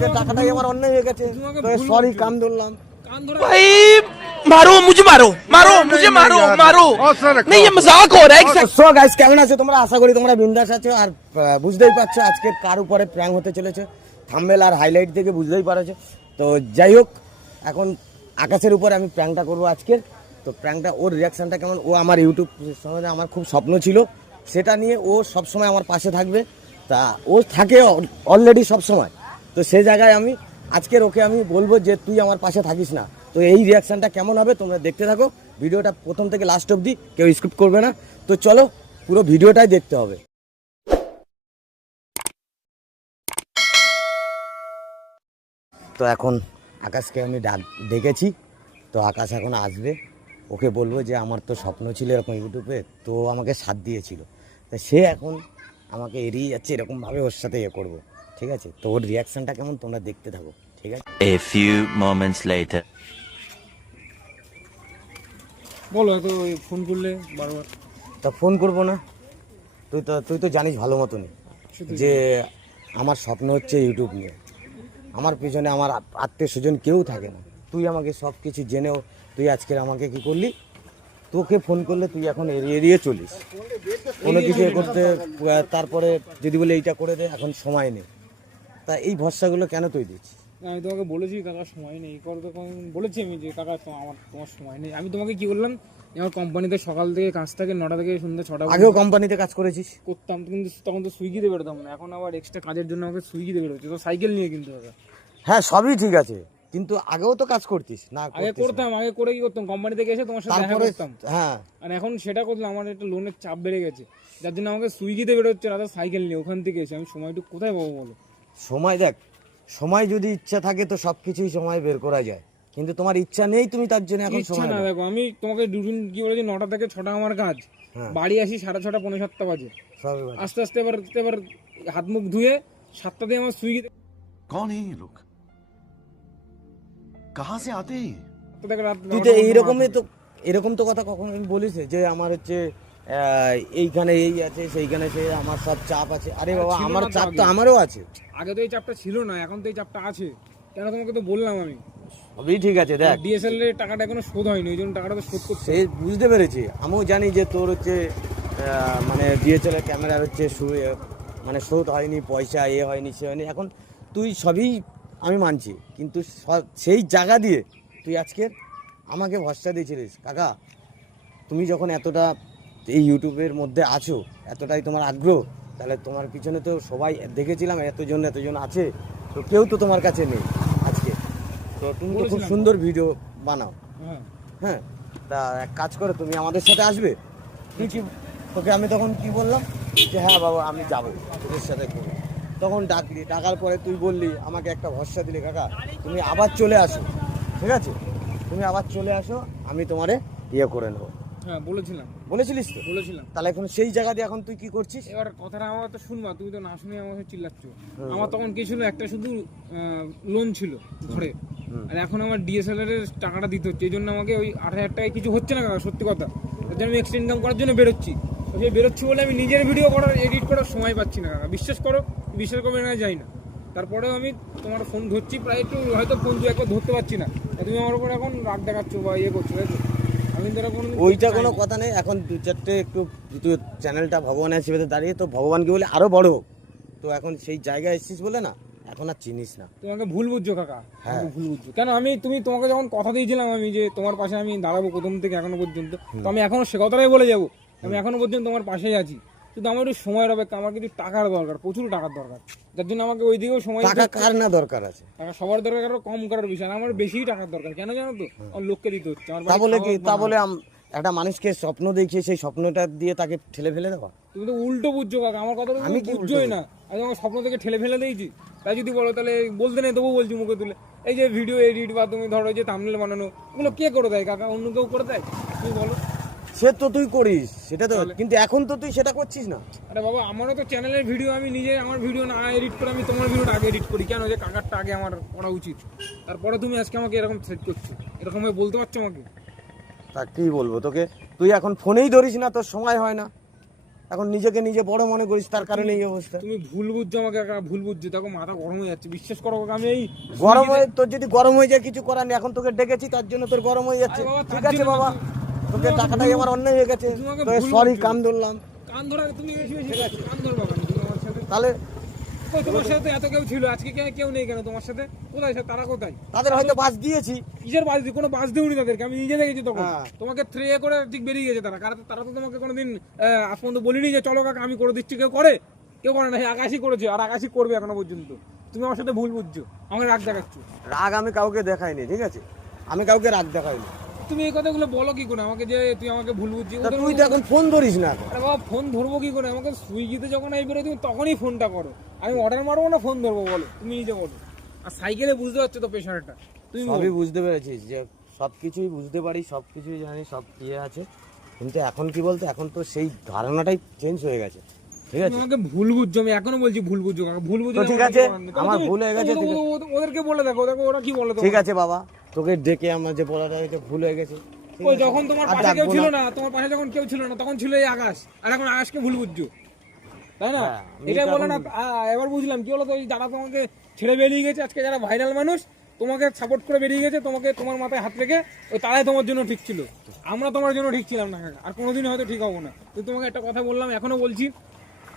তোকে টাকাটাই আমার অন্যায় হয়ে গেছে, সরি কান ধরলাম। भाई मारो मुझे, मारो मारो मुझे, मारो मारो नहीं, ये मजाक हो रहा है। সো গাইস, কেমন আছো তোমরা? আশা করি তোমরা বিন্দাস আছো। আর বুঝতেই পারছো আজকে কার উপরে প্র্যাঙ্ক হতে চলেছে, থাম্বনেল আর হাইলাইট থেকে বুঝতেই পারছো। তো যাই হোক, এখন আকাশের উপরে আমি প্র্যাঙ্কটা করবো আজকের। তো প্র্যাঙ্কটা, ওর রিয়াকশানটা কেমন, ও আমার ইউটিউব সঙ্গে আমার খুব স্বপ্ন ছিল, সেটা নিয়ে ও সবসময় আমার পাশে থাকবে। তা ও থাকে অলরেডি সবসময়, তো সেই জায়গায় আমি আজকের ওকে আমি বলবো যে তুই আমার পাশে থাকিস না। তো এই রিয়াকশানটা কেমন হবে তোমরা দেখতে থাকো, ভিডিওটা প্রথম থেকে লাস্ট অবধি, কেউ স্কিপ করবে না। তো চলো, পুরো ভিডিওটাই দেখতে হবে। তো এখন আকাশকে আমি ডেকেছি, তো আকাশ এখন আসবে। ওকে বলবো যে আমার তো স্বপ্ন ছিল এরকম ইউটিউবে, তো আমাকে সাথ দিয়েছিল, তা সে এখন আমাকে এড়িয়ে যাচ্ছে, এরকমভাবে ওর সাথে করবো। ঠিক আছে, তো ওর রিয়াকশানটা কেমন তোমরা দেখতে থাকো। ঠিক আছে, A few moments later. বলো, এত ফোন করলে বারবার। তা ফোন করবো না? তুই তো জানিস ভালো মতনই যে আমার স্বপ্ন হচ্ছে ইউটিউব নিয়ে। আমার পিছনে আমার আত্মীয় স্বজন কেউ থাকে না। তুই আমাকে সব কিছু জেনেও তুই আজকের আমাকে কি করলি, তোকে ফোন করলে তুই এখন এড়িয়ে চলিস কোনো কিছু করতে। তারপরে যদি বলে এইটা করে দে, এখন সময় নেই। তা এই ভরসাগুলো কেন তুই দিচ্ছিস? আমি তোমাকে বলেছি কাকার সময় নেই, এই কথা তো বলেছি আমি যে কাকা তোমার সময় নেই। আমি তোমাকে কি বললাম, আমার কোম্পানিতে সকাল থেকে কাজ থাকে 9টা থেকে সন্ধ্যা 6টা। আগেও কোম্পানিতে কাজ করেছিস? করতাম, কিন্তু তখন তো সুইগিতে বেরোতাম না। এখন আবার এক্সট্রা কাজের জন্য আমাকে সুইগিতে বেরোচ্ছে, তো সাইকেল নিয়ে কিন্তু দাদা। হ্যাঁ, সবই ঠিক আছে, কিন্তু আগেও তো কাজ করতিস না? আগে করতাম, আগে করে কি করতাম, কোম্পানি থেকে এসে তোমার সাথে দেখা করতাম। হ্যাঁ, আর এখন সেটা করলাম, আমার একটা লোনের চাপ বেড়ে গেছে, যার জন্য আমাকে সুইগিতে বেরোচ্ছে দাদা সাইকেল নিয়ে। ওখান থেকে এসে আমি সময়টুকু কোথায় পাবো বলো? সময় দেখ, সময় যদি ইচ্ছা থাকে তো সবকিছুই সময় বের করা যায়, কিন্তু তোমার ইচ্ছা নেই, তুমি তার জন্য এখন ইচ্ছা সময় না। দেখো, আমি তোমাকে দুদিন কি বলেছি, 9টা থেকে 6টা আমার কাজ, বাড়ি আসি 6:30 পৌনে 7টা বাজে। সবই বাজে। আস্তে আস্তে এবার হাত মুখ ধুয়ে 7টা দিয়ে আমার সুইগিতে। कौन है ये लोग? कहाँ से आते हैं? তুই তো এরকম তো কথা কখনো বলিস যে আমার হচ্ছে এইখানে এই আছে, সেইখানে সে, আমার সব চাপ আছে। আরে বাবা, আমার চাপ তো আমারও আছে। আগে তো এই চাপটা ছিল না, এখন তো এই চাপটা আছে। কেন তোমাকে তো বললাম আমি। সবই ঠিক আছে, দেখ ডিএসএল এর টাকাটা এখনো শোধ হয়নি, ওই জন্য টাকাটা তো শোধ করতে। সে বুঝতে পেরেছি, আমিও জানি যে তোর হচ্ছে মানে ডিএসএল এর ক্যামেরার হচ্ছে মানে শোধ হয়নি, পয়সা হয়নি, সে হয়নি। এখন তুই সবই আমি মানছি, কিন্তু সেই জায়গা দিয়ে তুই আজকে আমাকে ভরসা দিয়েছিলিস। কাকা, তুমি যখন এতটা এই ইউটিউবের মধ্যে আছো, এতটাই তোমার আগ্রহ, তাহলে তোমার পিছনে তো সবাই দেখেছিলাম, এতজন আছে, তো কেউ তো তোমার কাছে নেই আজকে। তো তুমি তো খুব সুন্দর ভিডিও বানাও। হ্যাঁ, তা এক কাজ করো, তুমি আমাদের সাথে আসবে। তুই কি, তোকে আমি তখন কি বললাম যে হ্যাঁ বাবা আমি যাবো তোদের সাথে করবো। তখন ডাকলি, ডাকার পরে তুই বললি, আমাকে একটা ভরসা দিলি, কাকা তুমি আবার চলে আসো। ঠিক আছে, তুমি আবার চলে আসো, আমি তোমারে করে নেবো। হ্যাঁ বলেছিলিস তো? বলেছিলাম। তাহলে এখন সেই জায়গা দিয়ে এখন তুই কি করছিস? এবার কথাটা আমার তো শুনবা, তুমি তো না শুনে আমাকে চিল্লাচ্ছ। আমার তখন কি ছিল, একটা শুধু লোন ছিল ঘরে, আর এখন আমার ডিএসএলআর এর টাকাটা দিতে হচ্ছে। এই জন্য আমাকে ওই 8,000 টাকায় কিছু হচ্ছে না কাকা, সত্যি কথা। ওই জন্য আমি এক্সট্রা ইনকাম করার জন্য বেরোচ্ছি। বেরোচ্ছি বলে আমি নিজের ভিডিও করার, এডিট করার সময় পাচ্ছি না কাকা। বিশ্বাস করবে না, যাই না। তারপরেও আমি তোমার ফোন ধরছি, প্রায় একটু হয়তো ফোন একবার ধরতে পারছি না, তুমি আমার উপর এখন রাগ দেখাচ্ছ বা করছো, তাই তো? ওইটা কোনো কথা নেই। এখন 2-4টে একটু চ্যানেলটা ভগবানের আশীর্বাদে দাঁড়িয়ে, তো ভগবানকে বলে আরো বড় হোক। তো এখন সেই জায়গায় এসেছিস বলে না, এখন আর চিনিস না। তোমাকে ভুল বুঝছো কাকা। হ্যাঁ, ভুল বুঝছো কেন? তোমাকে যখন কথা দিয়েছিলাম আমি যে তোমার পাশে আমি দাঁড়াবো প্রথম থেকে এখনো পর্যন্ত, তো আমি এখনো সে কথাটাই বলে যাবো। আমি এখনো পর্যন্ত তোমার পাশেই আছি, কিন্তু আমার একটু সময়ের অপেক্ষা। আমার কিন্তু টাকার দরকার, প্রচুর টাকার দরকার, যার জন্য আমাকে ওই দিকেও সময়। টাকা কার না দরকার আছে? টাকা সবার দরকার, কম করার বিষয় না, আমার বেশি টাকার দরকার। কেন জানো তো? আমার লোককে দিতে হচ্ছে। তা বলে একটা মানুষকে স্বপ্ন দেখিয়ে সেই স্বপ্নটা দিয়ে তাকে ঠেলে ফেলে দেওয়া? তুমি তো উল্টো বুঝছো কাকা, আমার কথা আমি কি বুঝছোই না। আমি আমার স্বপ্ন থেকে ঠেলে ফেলে দিয়েছি, তাই যদি বলো তাহলে বলতে নেই, তবু বলছি মুখে তুলে। এই যে ভিডিও এডিট বা তুমি ধরো যে থাম্বনেল বানানো, ওগুলো কে করে দেয় কাকা? অন্য কেউ করে দেয়? তুমি বলো। সে তো তুই করিস সেটা তো, কিন্তু এখন তো তুই সেটা করছিস না। আরে বাবা, আমারও তো চ্যানেলের ভিডিও, আমি নিজে আমার ভিডিও না এডিট করে আমি তোমার ভিডিওটা আগে এডিট করি। কেন? যে কাকারটা আগে আমার করা উচিত। তারপরে তুমি আজকে আমাকে এরকম থ্রেট করছো, এরকম ভাবে বলতে পারছো আমাকে? তা কি বলবো তোকে? তুই এখন ফোনেই ধরিস না, তোর সময় হয় না। এখন নিজেকে নিজে বড় মনে করিস, তার কারণে এই অবস্থা। তুমি ভুল বুঝছো আমাকে, কাকা ভুল বুঝছো, দেখো মাথা গরম হয়ে যাচ্ছে, বিশ্বাস করো কাকা, আমি এই গরম হয়ে, তোর যদি গরম হয়ে যায় কিছু করার নেই, এখন তোকে ডেকেছি তার জন্য তোর গরম হয়ে যাচ্ছে। আরে বাবা, তার ঠিক আছে জন্য বাবা, না, তোকে টাকাটাই আমার অন্যায় হয়ে গেছে, তুমি আমাকে তোকে ভুল সরি বুঝছো। কান ধরলাম। কান ধরা, তুমি বেশি বেশি কান ধরবা কেন তুমি আমার সাথে? তাহলে কই, তোমার সাথে তো এত কেউ ছিল, আজকে কেউ নেই কেন তোমার সাথে? কোথায় তারা, কোথায়? তাদের হয়তো বাস দিয়েছি। কিসের বাস দিই? কোনো বাস দিইনি তাদেরকে, আমি নিজে দেখেছি তখন। হ্যাঁ। তোমাকে থ্রে করে ঠিক বেরিয়ে গেছে তারা, কারণ তারা তো তোমাকে কোনোদিন আজ পর্যন্ত বলিনি যে চলো কাকা আমি করে দিচ্ছি। কেউ করে? কেউ করে না, সেই আকাশই করেছে আর আকাশই করবে এখনো পর্যন্ত। তুমি আমার সাথে ভুল বুঝছো, আমাকে রাগ দেখাচ্ছ। রাগ আমি কাউকে দেখাইনি, ঠিক আছে, আমি কাউকে রাগ দেখাইনি। তুমি এই কথাগুলো বলো কি করে আমাকে, যে তুই আমাকে ভুল বুঝছিস? তা তুই তো এখন ফোন ধরিস না। আরে বাবা, ফোন ধরবো কি করে? আমাকে সুইগিতে যখন এই বেরো তুমি তখনই ফোনটা করো, আমি অর্ডার মারবো না ফোন ধরবো? বলো, তুমি নিজে বলো। আর সাইকেলে বুঝতে পারছো তো পেশাটা, তুমি বলো। সবই বুঝতে পেরেছিস, যে সব কিছুই বুঝতে পারি, সব কিছুই জানি, সব ইয়ে আছে, কিন্তু এখন কি বলতো, এখন তো সেই ধারণাটাই চেঞ্জ হয়ে গেছে, ঠিক আছে। তুমি আমাকে ভুল বুঝছো, আমি এখনো বলছি ভুল বুঝছো কাকা, ভুল বুঝছো। তো ঠিক আছে, আমার ভুল হয়ে গেছে, ঠিক আছে। ওদেরকে বলে দেখো, দেখো ওরা কি বলে। ঠিক আছে বাবা, তোকে ডেকে আমার যে বলাটা হয়েছে ভুল হয়ে গেছে, ঠিক ওই আছে? যখন তোমার আর পাশে কেউ ডাকবো ছিল না। না, তোমার পাশে যখন কেউ ছিল না তখন ছিল এই আকাশ, আর এখন আকাশকে ভুল বুঝছো, তাই না? হ্যাঁ, আমি এটাই তো বলে এখন না। এবার বুঝলাম কি হলো তো, ওই যারা তোমাকে ছেড়ে বেরিয়ে গেছে, আজকে যারা ভাইরাল মানুষ তোমাকে সাপোর্ট করে বেরিয়ে গেছে, তোমাকে তোমার মাথায় হাত রেখে, ওই তারাই তোমার জন্য ঠিক ছিল। আমরা তোমার জন্য ঠিক ছিলাম না কাকা, আর কোনোদিন হয়তো ঠিক হবো না। তো তোমাকে একটা কথা বললাম, এখনো বলছি,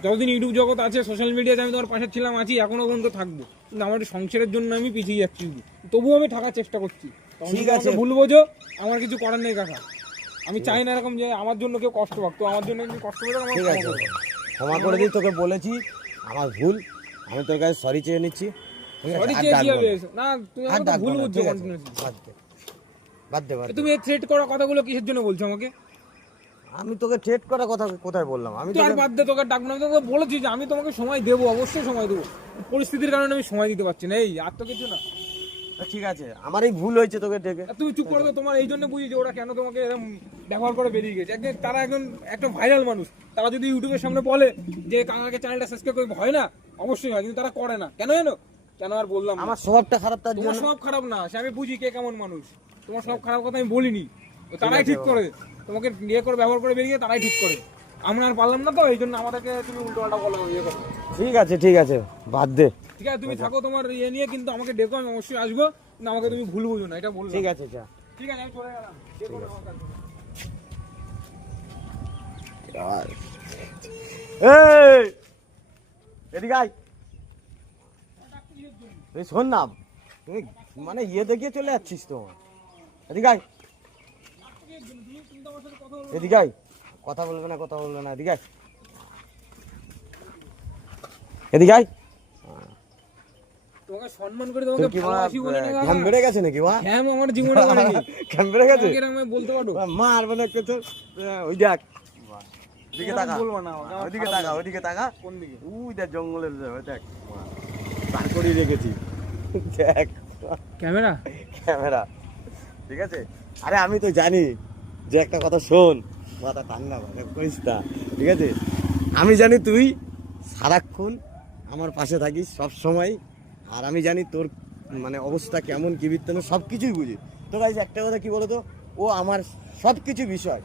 যতদিন ইউটিউব জগৎ আছে, সোশ্যাল মিডিয়াতে আমি তোমার পাশে ছিলাম, আছি, এখনো পর্যন্ত থাকবো। কিন্তু আমার সংসারের জন্য আমি পিছিয়ে যাচ্ছি, তবুও আমি থাকার চেষ্টা করছি। ঠিক আছে। ভুল বোঝো, আমার কিছু করার নেই কাকা। আমি চাই না এরকম যে আমার জন্য কেউ কষ্ট পাক, তো আমার জন্য কেউ কষ্ট পেলে আমার ঠিক ক্ষমা আছে, করো। ক্ষমা করে দিই, তোকে বলেছি আমার ভুল, আমি তোর কাছে সরি চেয়ে নিচ্ছি, ঠিক আছে? Sorry আর চেয়ে কি ডাকবো হবে? না। না, তুমি আর আমাকে ডাকবো ভুল না, বুঝছো ঠিক আছে? continuously। বাদ দে, বাদ দে, বাদ দে। তুমি এই থ্রেট করা কথাগুলো কিসের জন্য বলছো আমাকে? আমি তোকে ট্রেড করার কথা কোথায় বললাম? আমি তুই আর তোকে বাদ দে, তোকে ডাকবো না। আমি তোকে বলেছি যে আমি তোমাকে সময় দেবো, অবশ্যই সময় দেবো। পরিস্থিতির কারণে আমি সময় দিতে পারছি না, এই আর তো কিছু না। ঠিক আছে, আমারই ভুল হয়েছে তোকে ডেকে। আর তুমি চুপ করে দাও, তোমার এই জন্য বুঝি যে ওরা কেন তোমাকে এরকম ব্যবহার করে বেরিয়ে গেছে। একদিন তারা একটা ভাইরাল মানুষ, তারা যদি ইউটিউবের সামনে বলে যে কাকাকে চ্যানেলটা সাবস্ক্রাইব করে, হয় না? অবশ্যই হয়, কিন্তু তারা করে না। কেন জানো? কেন আর বললাম না। আমার স্বভাবটা খারাপ, তার তোমার জন্য। সব খারাপ না, সে আমি বুঝি কে কেমন মানুষ। তোমার সব খারাপ কথা আমি বলিনি, তো তারাই ঠিক করে। তোমাকে ইয়ে করে ব্যবহার করে বেরিয়ে তারাই ঠিক করে। আমরা আর পারলাম না, তো এই জন্য আমাদেরকে তুমি উল্টো পাল্টা বলো, ইয়ে করো। ঠিক আছে, ঠিক আছে, বাদ দে। ঠিক আছে, তুমি থাকো তোমার ইয়ে নিয়ে, কিন্তু আমাকে ডেকো, আমি অবশ্যই আসবো। কিন্তু আমাকে তুমি ভুল বুঝো না, এটা বললাম। ঠিক আছে, যা। ঠিক আছে, আমি চলে গেলাম। ডেকো না আমার কাছে। এই, এদিকে আয়। এই শোন না, তুই মানে ইয়ে দেখিয়ে চলে যাচ্ছিস তো। এদিকে আয়, এদিকে আয়। কথা বলবে না, কথা বলবে না, এদিকে আয়, এদিকে আয়। তোমাকে সম্মান করে তোর তোমাকে কি মা ভালোবাসি বলে না ঘাম বেড়ে গেছে নাকি মা? হ্যাঁ, আমার জীবনে করেনি। ঘাম বেড়ে গেছে? তোমাকে এরকম আমি বলতে পারো? মার বলে কে তোর, ওই দেখ, ওইদিকে এরকম তাকা, বলবো না আমাকে, আমার ওইদিকে খারাপ তাকা, ওইদিকে তাকা। কোন দিকে? ওই দেখ জঙ্গলের, ওই দেখ, পার করে রেখেছি, দেখ ক্যামেরা? ক্যামেরা, ঠিক আছে? আরে আমি তো জানি যে একটা কথা, শোন, মাথা ঠান্ডা করিস না, ঠিক আছে? আমি জানি তুই সারাক্ষণ আমার পাশে থাকিস সব সময়, আর আমি জানি তোর মানে অবস্থা কেমন, কি বৃত্তান্ত সব কিছুই বুঝি। তো গাইজ একটা কথা কি বলতো, ও আমার সব কিছু বিষয়,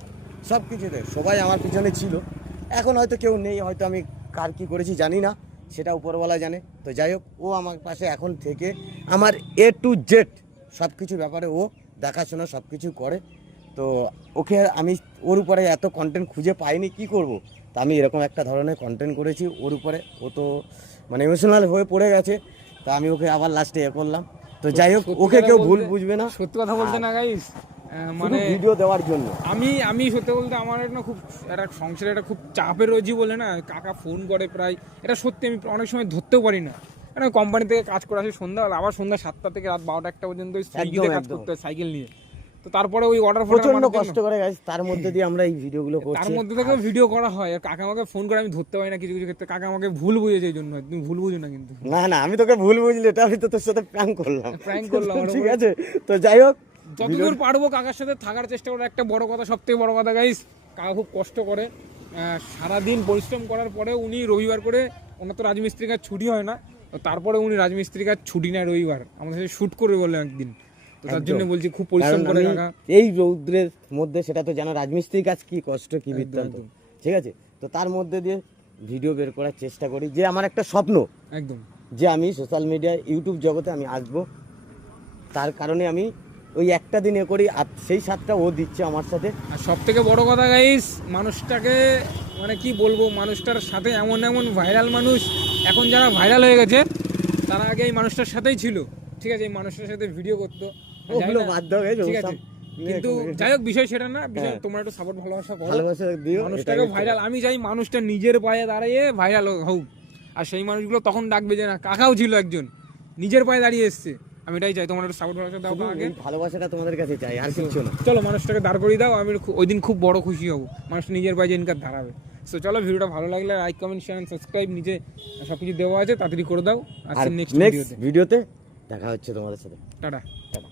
সব কিছুতে সবাই আমার পিছনে ছিল। এখন হয়তো কেউ নেই, হয়তো আমি কার কী করেছি জানি না, সেটা উপরওয়ালা জানে। তো যাই হোক, ও আমার পাশে এখন থেকে আমার A to Z সব কিছু ব্যাপারে ও দেখাশোনা সব কিছু করে। তো ওকে আমি ওর উপরে এত কন্টেন্ট খুঁজে পাইনি, কি করব? তা আমি এরকম একটা ধরনের কন্টেন্ট করেছি ওর উপরে। ও তো মানে ইমোশনাল হয়ে পড়ে গেছে, তা আমি ওকে আবার লাস্টে করলাম। তো যাই হোক, সত্যি ওকে কথা কেউ ভুল বলতে- বুঝবে না, সত্যি কথা বলতে না গাইস, মানে মানে ভিডিও দেওয়ার জন্য। আমি সত্যি বলতে আমার একটা খুব একটা সংসারে একটা খুব চাপের রয়েছি বলে না, কাকা ফোন করে প্রায়, এটা সত্যি আমি অনেক সময় ধরতেও পারি না। মানে কোম্পানি থেকে কাজ করে আসি সন্ধ্যাবেলা, আবার সন্ধ্যা 7টা থেকে রাত 12টা 1টা পর্যন্ত ওই সুইগিতে কাজ একদম। করতে হয় সাইকেল নিয়ে। তো তারপরে ওই অর্ডার প্রচন্ড কষ্ট করে গাইস, তার মধ্যে দিয়ে আমরা এই ভিডিওগুলো তার করছি। মধ্যে থেকে ভিডিও করা হয়, আর কাকা আমাকে ফোন করে আমি ধরতে পারি না কিছু কিছু ক্ষেত্রে। কাকা আমাকে ভুল বুঝেছে, এই জন্য তুমি ভুল বুঝো না কিন্তু। না না, আমি তোকে ভুল বুঝলি, এটা আমি তো তোর সাথে প্র্যাঙ্ক করলাম, Prank করলাম আমার ঠিক উপরে। আছে? তো যাই হোক, যতদূর পারবো কাকার সাথে থাকার চেষ্টা করে। একটা বড় কথা, সব থেকে বড় কথা গাইস, কাকা খুব কষ্ট করে, সারাদিন পরিশ্রম করার পরে উনি রবিবার করে, ওনার তো রাজমিস্ত্রি কাজ ছুটি হয় না, তো তারপরে উনি রাজমিস্ত্রি কাজ ছুটি নেয় রবিবার, আমাদের সাথে শ্যুট করে বললেন একদিন। তো তার জন্য বলছি খুব পরিশ্রম কারণ করে আমি কাকা। এই রৌদ্রের মধ্যে, সেটা তো জানো রাজমিস্ত্রির কাজ কি কষ্ট, কি বৃত্তান্ত, একদম। ঠিক আছে? তো তার মধ্যে দিয়ে ভিডিও বের করার চেষ্টা করি, যে আমার একটা স্বপ্ন একদম যে আমি সোশ্যাল মিডিয়ায় ইউটিউব জগতে আমি আসবো। তার কারণে আমি ওই একটা দিনে করি, আর সেই সাথটা ও দিচ্ছে আমার সাথে। আর সব থেকে বড় কথা গাইস, মানুষটাকে মানে কি বলবো, মানুষটার সাথে এমন এমন ভাইরাল মানুষ এখন যারা ভাইরাল হয়ে গেছে, তারা আগে এই মানুষটার সাথেই ছিল, ঠিক আছে, এই মানুষটার সাথে ভিডিও করতো, জানি ওগুলো না, বাদ দাও guys, ঠিক ওসব আছে, কিন্তু যাই হোক বিষয় সেটা না, বিষয় হ্যাঁ। তোমরা একটু সাপোর্ট ভালোবাসা করো, ভালোবাসা দিও, মানুষটাকে এটাই ভাইরাল, আমি চাই মানুষটা নিজের পায়ে দাঁড়িয়ে ভাইরাল হোক, আর সেই মানুষগুলো তখন ডাকবে যে না কাকাও ছিল একজন, নিজের পায়ে দাঁড়িয়ে এসছে, আমি এটাই চাই, তোমরা একটু সাপোর্ট ভালোবাসা দাও শুধু আগে। এই ভালোবাসাটা তোমাদের কাছে চাই, আর কিছু না। চলো মানুষটাকে দাঁড় করিয়ে দাও, আমি ওই দিন খুব বড় খুশি হব, মানুষটা নিজের পায়ে যেদিনকার দাঁড়াবে। সো চলো, ভিডিওটা ভালো লাগলে লাইক কমেন্ট শেয়ার সাবস্ক্রাইব নিচে সব কিছু দেওয়া আছে, তাড়াতাড়ি করে দাও। আর আর নেক্সট নেক্সট ভিডিওতে দেখা হচ্ছে তোমাদের সাথে। টাটা। টাটা।